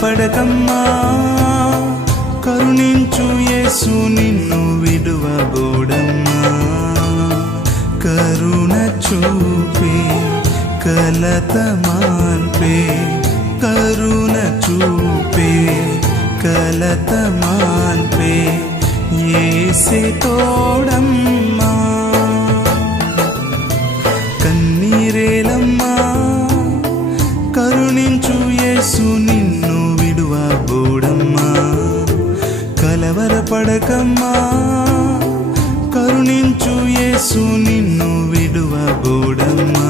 కలవరపడకమ్మా, కరుణించు యేసు నిన్ను విడువబోడమ్మా. కరుణ చూపే కలత మాన్పే, కరుణ చూపే కలత మాన్పే యేసే తోడమ్మా. కన్నీరేలమ్మా, కరుణించు యేసు నిన్ను విడువబోడమ్మా. కలవరపడకమ్మా, కరుణించు యేసు నిన్ను విడువబోడమ్మా.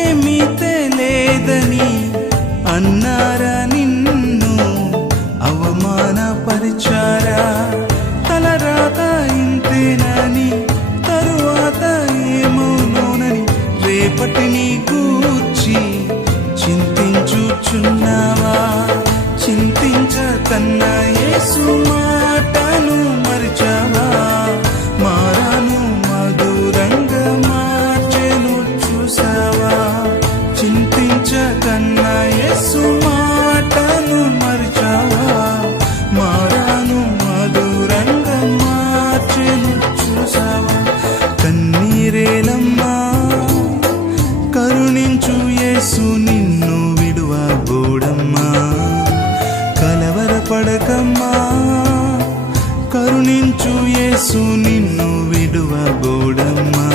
ఏమీ తెలియదని అన్నారా నిన్ను అవమానపరిచారా? తలరాత ఇంతేనని తరువాత ఏమవునోనని రేపటిని గూర్చి చింతించుచున్నావా? చింతించకన్నా యేసు మాటను మరిచావా? మారాను మధురంగా మార్చెను చూసావా? చింతించకన్నా యేసు మాటను మరిచావా? మారాను మధురంగా మార్చెను చూసావా? కన్నీరేలమ్మా, కరుణించు యేసు నిన్ను విడువబోడమ్మా. కలవరపడకమ్మా, కరుణించు యేసు నిన్ను విడువబోడమ్మా.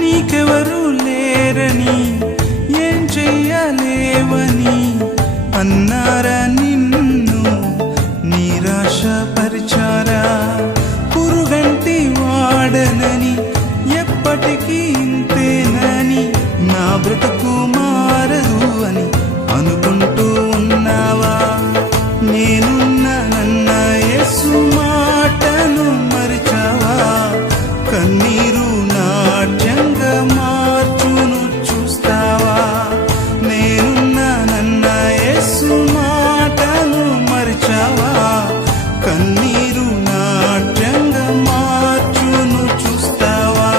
నీకెవరు లేరని ఏం చెయ్యలేవని అన్నారా నిన్ను నిరాశపరిచారా? పురుగంటి వాడనని ఎప్పటికీ ఇంతేనని నా బ్రతుకు మారదు అని అనుకుంటూ ఉన్నావా? నేనున్నానన్న యేసు మాటను మరిచావా? కన్నీరు నాట్యంగా మార్చును చూస్తావా? నేనున్నానన్న యేసు మాటను మరిచావా? కన్నీరు నాట్యంగా మార్చును చూస్తావా?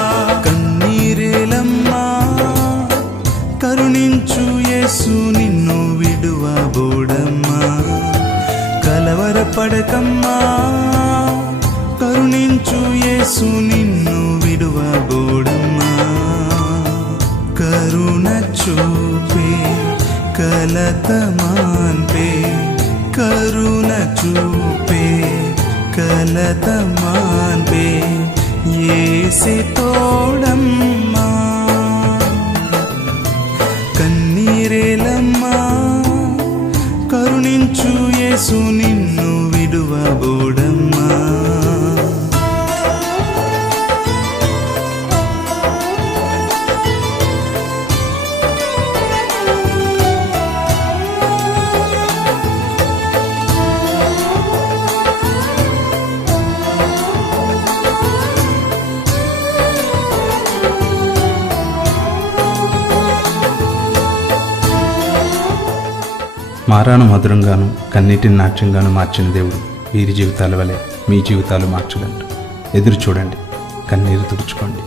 కన్నీరేలమ్మా, కరుణించు యేసు నిన్ను విడువబోడమ్మా. కలవరపడకమ్మా, కరుణించు యేసు నిన్ను విడువబోడమ్మా. కరుణ చూపే కలత మాన్పే, కరుణ చూపే కలత మాన్పే యేసే తోడమ్మా. కన్నీరేలమ్మా, కరుణించు యేసు నిన్ను విడువబోడమ్మా. మారాను మధురంగాను కన్నీటిని నాట్యంగాను మార్చిన దేవుడు వీరి జీవితాల వలె మీ జీవితాలు మార్చగలరు. ఎదురు చూడండి, కన్నీరు తుడుచుకోండి.